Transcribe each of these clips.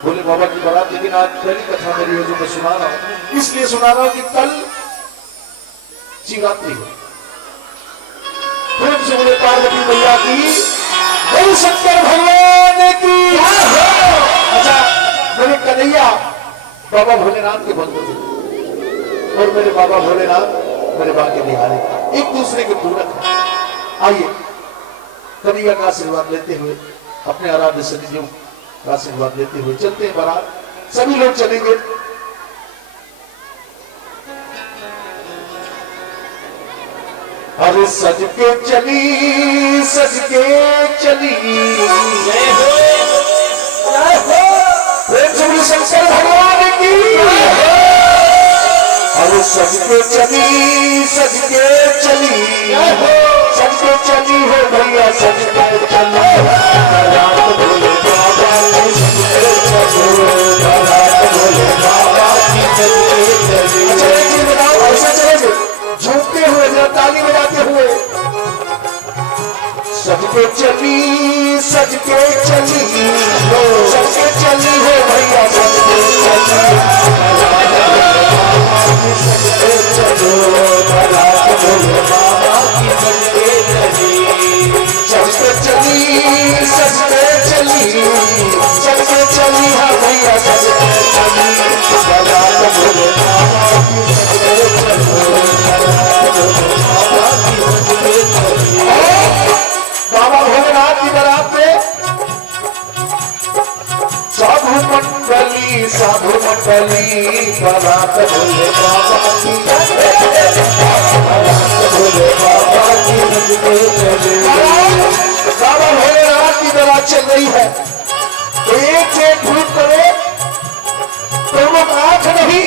भोले बाबा की बारात। लेकिन आज पहली कथा मेरी है जो मैं सुना रहा हूं, इसलिए सुना रहा हूं कि कल शिवरात्रि है। प्रेम से बोले पार्वती मैया की, गौ शंकर भगवान की। अच्छा, मेरे कन्हैया बाबा भोलेनाथ के बंधु थे और मेरे बाबा भोलेनाथ मेरे बाके बिहारी, एक दूसरे के पूरक है। आइए कन्हैया का आशीर्वाद लेते हुए, अपने आराध्य सन्निधियों का आशीर्वाद लेते हुए चलते हैं बारात। सभी लोग चलेंगे। अरे सज के चली, सज के चली, प्रेम से शंकर भगवान की। अरे सज के चली, सज के चली, सज के चली हो भैया, सज के चली। बारात भोले बाबा की, सज के चली, बारात भोले बाबा की, सज के चली। अच्छा एक चीज बताओ, ऐसा चलेंगे झूमते हुए, जरा ताली बजाते हुए। सज के चली, सज के चली, सज के चली हो भैया, सज के चली। सज के चलो, बारात भोले बाबा की, सज के चली, सज के चली, सज के चली, सज के चली हाँ भैया, सज के चली, बारात भोले बाबा की, सज के चलो, बारात भोले बाबा की, सज के चली। बाबा भोलेनाथ की बारात में साधु मंडली, साधु मंडली, बारात भोले बाबा की, बारात भोले बाबा की, सज के चली। बाबा भोलेनाथ की बारात चल रही है तो एक से एक धूप करे, प्रमुख आंख नहीं,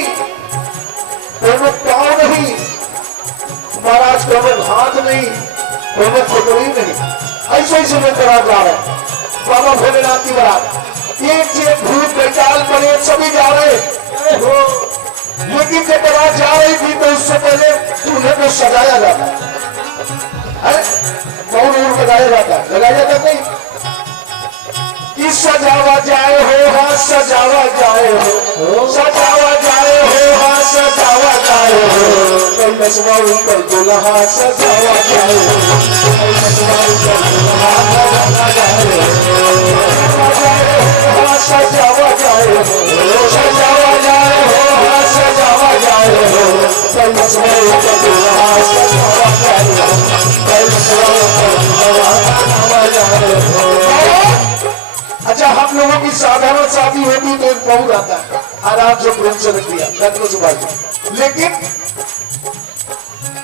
प्रमुख पांव नहीं, महाराज प्रमुख हाथ नहीं, प्रमुख खुदरी नहीं, ऐसे ऐसे लोग बारात जा रहे हैं। बाबा भोलेनाथ की बारात एक से भूत बैताल बने सभी जा रहे हो, लेकिन जब बारात जा रही थी तो उससे पहले दूल्हे को सजाया जाता है, मौन लगाया जाता है, लगाया जाता नहीं कि सजावा जाए हो, हाँ सजावा जाए हो, सजावा जाए हो, हाँ सजावा जाए हो। कल नसवा ऊपर दुल्हा सजावा जाए हो, कल नसवा ऊपर दुल्हा सजावा जाए हो, सजावा जाए हो, सजावा जाए हो, हाँ सजावा जाए हो। कल नसवा ऊपर दुल्हा सजावा जाए हो, कल नसवा ऊपर दुल्हा सजावा जाए हो। अच्छा, हम लोगों की साधारण शादी होती तो एक बहू आता है, आराम से प्रेम से रख दिया, लड़कों से बात। लेकिन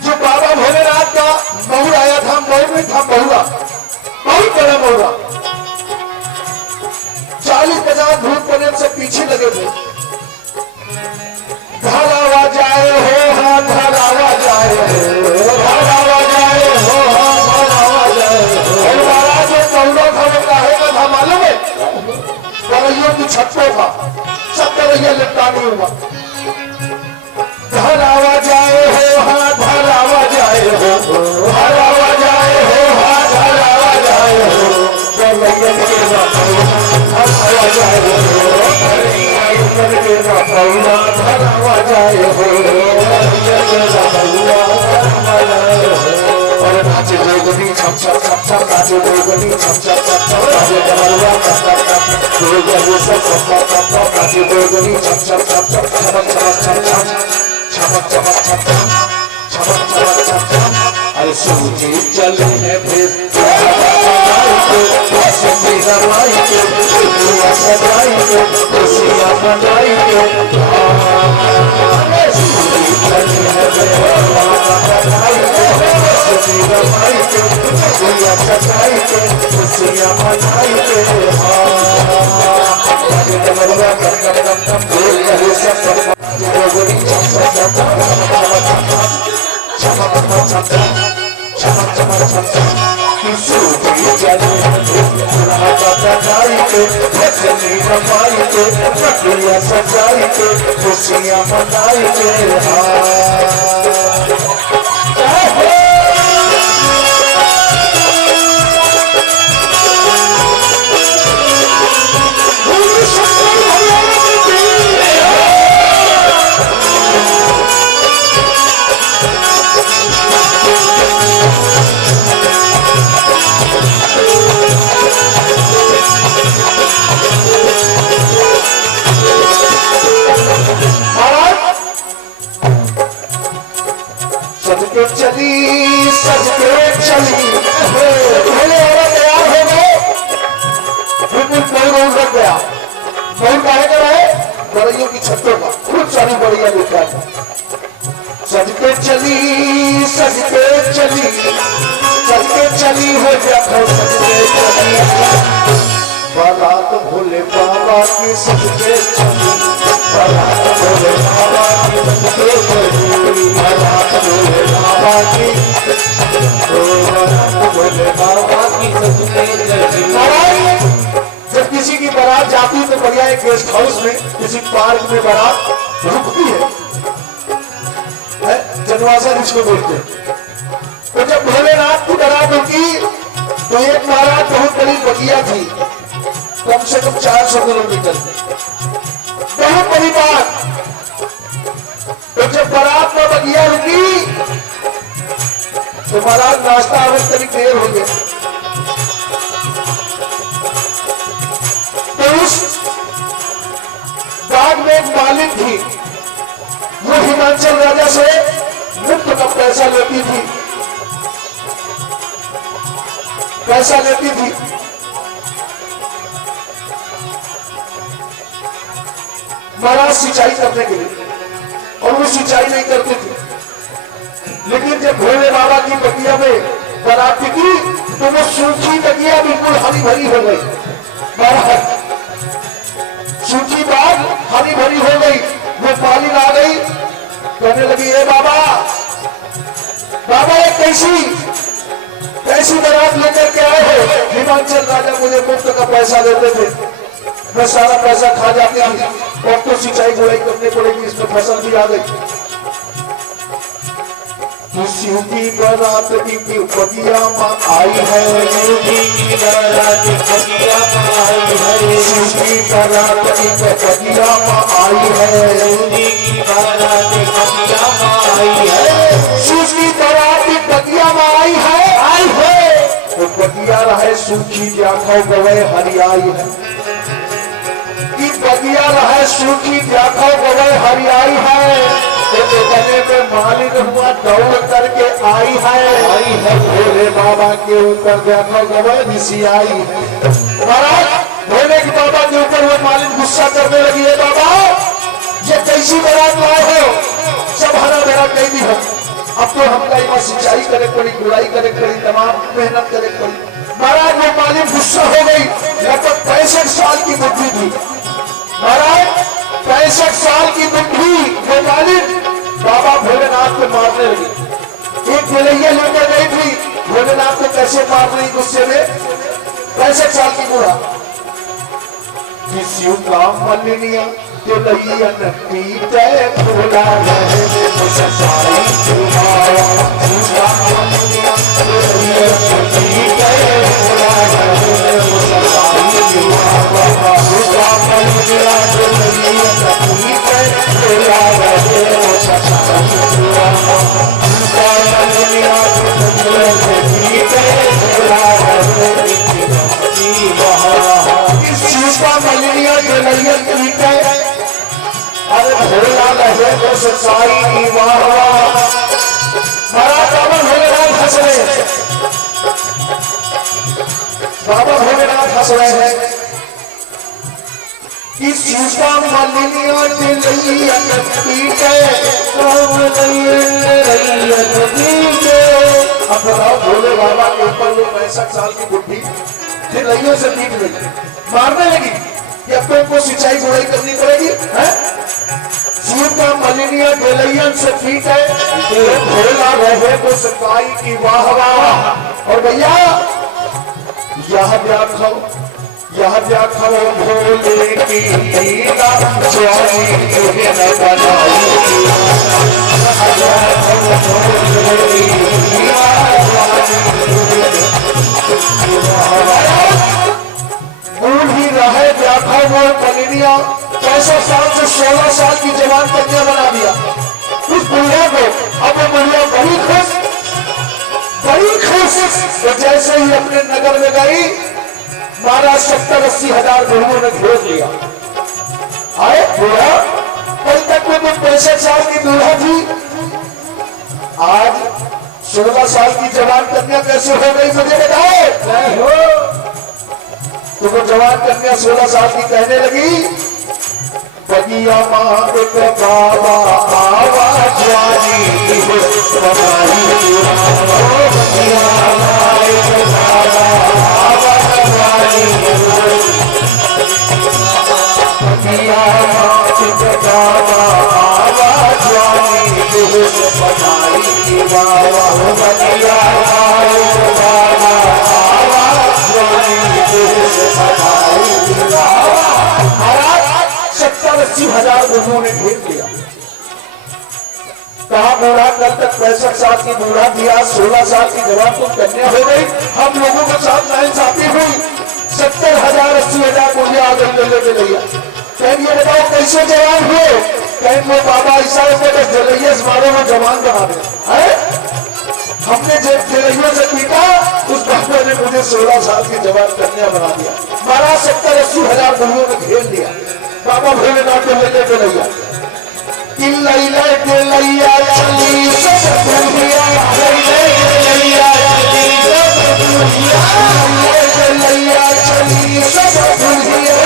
जो बाबा भोलेनाथ का बहू आया था, बहू में था बहुआ, बहुत बड़ा बहुआ, 40-50 भूत प्रेत से पीछे लगे थे। धरावा जाए हो, हाँ धरावा जाए हो, धरावा जाए हो, हाँ धरावा जाए हो। महाराज जो बहुआ था वो कहेगा था मालूम है, करैयों की छत पे था, सब करैया लिपटानी हुआ। धरावा जाए हो, हाँ धरावा जाए हो, धरावा जाए हो, हाँ धरावा जाए हो। करैया के धरावा जाए हो, करैया के धरावा जाए हो, करैया के धरावा जाए हो। और नाचे जोगनी छम छम छम छम, नाचे जोगनी छम छम छम छम, नाचे डमरुआ छम छम छम छम, जोगनी सब छम छम छम छम, नाचे जोगनी छम छम छम छम, छमक छमक छम छम, छमक छमक छम छम, छमक छमक छम छम। अरे सूजी चले हैं फिर सजाई के, दुनिया सजाई के, खुशियाँ मनाई के। सूजी चले हैं फिर सजाई के, रमाई के, दुनिया सजाई के, खुशियाँ मनाई के। डमरुआ कम कम कम कम, बोल रहे सब सब, जोगनी छम छम छम छम, छमक छमक छमक छमक छम छम। सूजी चले दुल्हा का सजाई के, हंसनी रमाई के, दुनिया सजाई के, खुशियाँ मनाई के। हाँ चली सज के चली। भोले बाबा तैयार हो गए, बिल्कुल कोई रख गया। कौन काहे कर रहे बड़ैयों की छतों का खूब सारी बड़ैया लेकर सज के चली सज के चली सज के चली हो देखो सज के चली। बारात भोले बाबा की सज के चली, बारात भोले बाबा की सज के चली, बारात भोले बाबा की, बारात भोले बाबा की सज के चली। जब किसी की बारात जाती तो बढ़िया एक गेस्ट हाउस में किसी पार्क में बारात रुकती है, जनवासा जिसको बोलते हैं। तो जब भोलेनाथ की बारात रुकी तो एक बारात बहुत बड़ी बगिया थी, कम से कम 400 किलोमीटर, बहुत बड़ी बात। तो जब बारात में बगिया रुकी तो बारात नाश्ता आने तक देर हो गया। तो उस बाग में एक मालिक थी, वो हिमाचल राजा से मुफ्त का पैसा लेती थी, पैसा लेती थी। महाराज सिंचाई करने के लिए, और वो सिंचाई नहीं करते थे। लेकिन जब भोले बाबा की बगिया में बारात निकली तो वो सूखी बगिया बिल्कुल हरी भरी हो गई। महाराज सूखी बाग हरी भरी हो गई। वो मालिन आ गई, कहने लगी ए बाबा, बाबा ये कैसी बारात लेकर के आए हो? हिमाचल राजा मुझे मुफ्त का पैसा देते थे, मैं सारा पैसा खा जाती थी, और तो सिंचाई बुराई करनी पड़ेगी, इसमें फसल भी आ गई। किसी की बारात की बगिया में आई है, किसी की बारात की बगिया में आई है, किसी की बारात की बगिया में आई है, किसी की बारात की बगिया में आई है, किसी की बारात की बगिया में आई है। तो बगिया रहे सूखी जाखो गवे हरियाई है, कि बगिया रहे सूखी जाखो गवे हरियाई है। तो गले में मालिक हुआ दौड़ करके आई है भोले बाबा के ऊपर देखो गवे ऋषि आई है। महाराज भोले के बाबा के ऊपर वो मालिक गुस्सा करने लगी है, बाबा ये कैसी बारात लाए हो, सब हरा भरा कहीं भी हो, अब तो हमका यहाँ सिंचाई करे पड़ी, गुड़ाई करे पड़ी, तमाम मेहनत करे पड़ी। महाराज वो मालिक गुस्सा हो गई, लगभग 65 साल की बुद्धि थी। महाराज 65 साल की बुद्धि वो मालिक बाबा भोलेनाथ को मारने लगी। एक गलैया लेकर गई थी, भोलेनाथ को कैसे मार रही गुस्से में, 65 साल की बूढ़ा। किसी का मलिनिया गलैया पीटे भोला रहे ससाई तुम्हारा, किसका मलिनिया गलैया पीटे भोला रहे ससाई तुम्हारा, किसका मलिनिया गलैया पीटे भोला रहे ससाई तुम्हारा, किसका मलिनिया गलैया पीटे भोला रहे इस चीज का मलिनिया गलैया पीटे, अरे भोला रहे वो सच्चाई वाह वाह। महाराज बाबा भोलेनाथ हंस रहे हैं, बाबा भोलेनाथ हंस रहे हैं। इस चीज का मलिनिया गलैया पीटे, अब बताओ भोले बाबा के ऊपर वो 65 साल की बुढ़ी गलैयों से पीट गई, मारने लगी कि अब तो उनको सिंचाई बुराई करनी पड़ेगी है? शिव का मलिनिया गलैयन से ठीक है, भोला रहे वो सफाई की वाह वाह। और भैया यह देखो भोले की लीला स्वामी तुझे न बनाई, बूढ़ी रहे देखो वो मलिनिया 65 साल से 16 साल की जवान कन्या बना दिया उस बुढ़िया को। अब वो बुढ़िया बड़ी खुश, तो जैसे ही अपने नगर में गई, महाराज 70-80 हजार गुरुओं ने घेर लिया। आए बूढ़ा, कल तक में तो 65 साल की बूढ़ा थी, आज 16 साल की जवान कन्या कैसे हो गई मुझे बताओ। तो वो जवान कन्या 16 साल की कहने लगी, बगिया माँ एक बाबा आवाज वाली हजार लोगों ने घेर लिया। कहा बूढ़ा कल तक 65 साल की बूढ़ा दिया, 16 साल की जवान तुम कन्या हो गई, हम लोगों के साथ नाइंसाफी हुई। 70,000 80,000 मुझे आगे लेके लिया। कहेंगे बताओ कैसे जवान हुए? कहेंगे वो बाबा ऐसा होते बस जलैया से मारो में जवान बना दे। हमने जलैया से पीटा, उस बाबा ने मुझे 16 साल की जवान कन्या बना दिया। मारा 70-80,000 लोगों ने घेर लिया। बाबा भोलेनाथ को लेके गलैया किलैया गलैया चली सब दुनिया, गलैया चली सब दुनिया, गलैया चली सब दुनिया,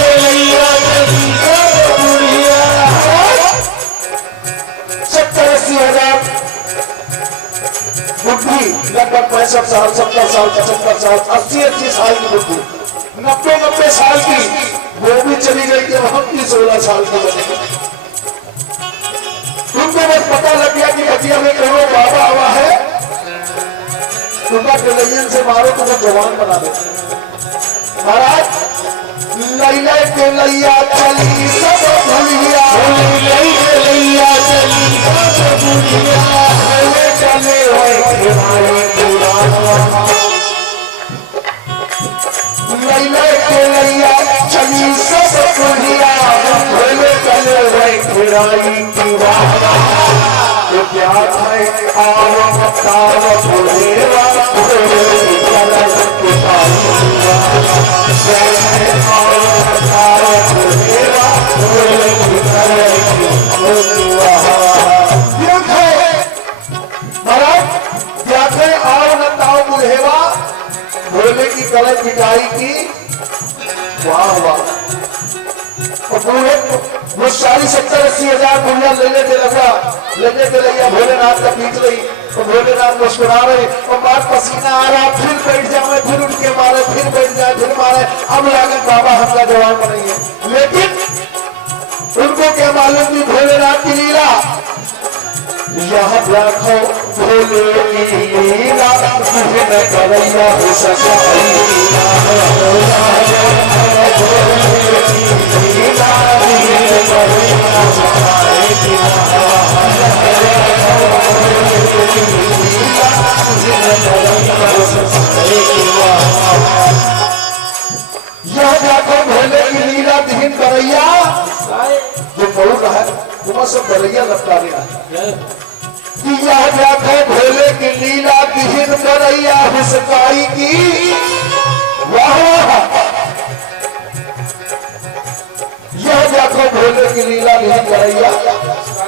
गलैया चली सब दुनिया। 70-80,000 बुद्धि, लगभग 65 साल 70 साल 75 साल 80 साल की बुद्धि, 90 साल की वो भी चली गई कि हम भी 16 साल की बने। तुमको बस पता लग गया कि हटिया में कहो बाबा आवा है, तुमका गलैयन से मारो तो वो जवान बना दे। महाराज लैला गलैया चली सब दुनिया, गलैया चली सब दुनिया, चले हमारे पुराना लैला गलैया चली सब दुनिया, भोले चले वही खिड़ाई की वाह। तो क्या है आओ बताओ भोलेवा, भोले की कलर की पाई, आओ बताओ भोलेवा, भोले की कलर की महाराज क्या थे आओ बताओ बुढ़ेवा, भोले की कलर मिटाई की वाह वाह। और बूढ़े वो सारी 70-80,000 दुनिया लेने के लगा भोलेनाथ का पीछ रही, और भोलेनाथ मुस्कुरा रहे, और बात पसीना आ रहा, फिर बैठ जाए, फिर उनके मारे, फिर बैठ जाए, फिर मारे, अब लागत बाबा हमका जवान बनेंगे। लेकिन उनको क्या मालूम थी भोलेनाथ की लीला। यहाँ देखो भोले की लीला, करैया हो सकाई यह देखो भोले की लीला दीन करैया, जो बोल रहा है तुम्हें सब करैया लगता रहा है कि यह देखो भोले की लीला दीन करैया हुसकाई की वाह। यह देखो भोले की लीला दीन करैया,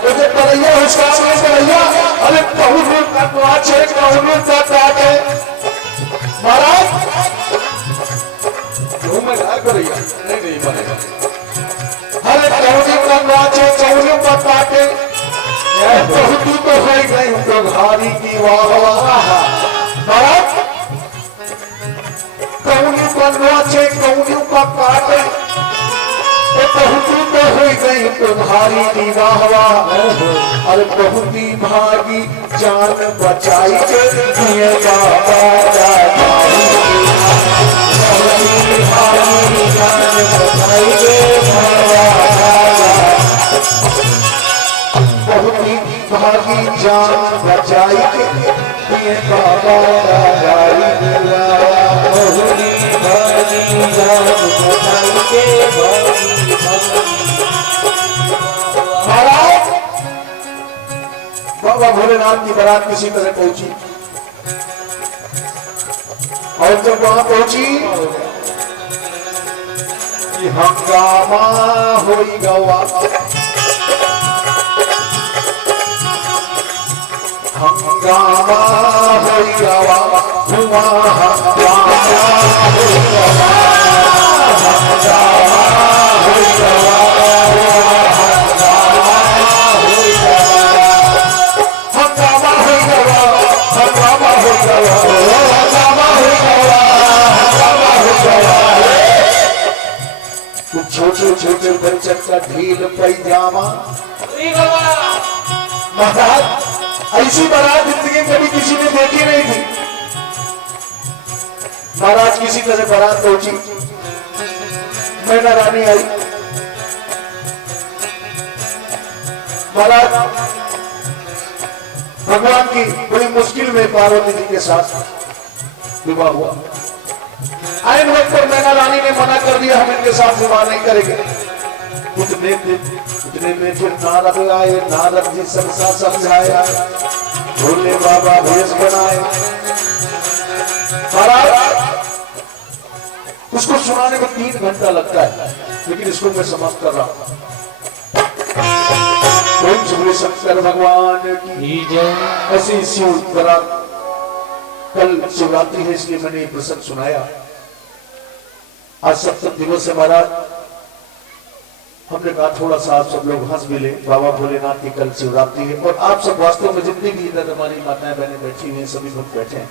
तो करैया हुसकाई करैया, अरे कहूँ का नाचे कहूँ का काटे महाराज में करैया नहीं बनेगा। अरे कहूँ का नाचे कहूँ का काटे, कहूँ तो है नहीं तो घारी की वाह महाराज। कहूँ का नाचे कहूँ का काटे, कहूँ तो है नहीं तो घारी की वाह वाह। अरे बहुत ही भागी जान बचाई के दिए बाबा, बहुत ही भागी जान बचाई के दिए बाबा, बाबा भोलेनाथ की बारात किसी तरह पहुंची, और जब वहां पहुंची कि हंगामा होई गवा, हंगामा हो गया हुआ हंगामा हो गया छोटे छोटे बच्चन का ढील पैजामा। महाराज ऐसी बारात जिंदगी में कभी किसी ने देखी नहीं थी। महाराज किसी तरह बारात पहुंची, मैना रानी आई। महाराज भगवान की बड़ी मुश्किल में पार्वती जी के साथ विवाह हुआ। आयन वक्त पर मैना रानी ने मना कर दिया, हम इनके साथ विवाह नहीं करेंगे। इतने में फिर नारद आए, नारद जी सबसा समझाया, भोले बाबा भेष बनाए। उसको सुनाने में 3 घंटा लगता है, लेकिन इसको मैं समाप्त कर रहा हूं। ओम शंकर भगवान की जय। ऐसी शिव बारात, कल शिवरात्रि है इसलिए मैंने ये प्रसंग सुनाया। आज सप्तम दिवस है महाराज, हमने कहा थोड़ा सा आप सब लोग हंस भी ले। बाबा भोलेनाथ की कल शिवरात्रि है और आप सब वास्तव में जितनी भी इधर हमारी माताएं बहनें बैठी हुई हैं, सभी लोग बैठे हैं,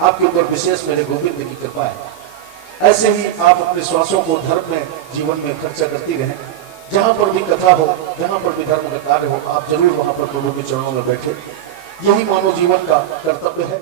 आपके ऊपर विशेष मेरे गोविंद की कृपा है। ऐसे ही आप अपने श्वासों को धर्म में, जीवन में खर्चा करती रहें। जहां पर भी कथा हो, जहां पर भी धर्म का कार्य हो, आप जरूर वहां पर प्रभु के चरणों में बैठे। यही मानव जीवन का कर्तव्य है।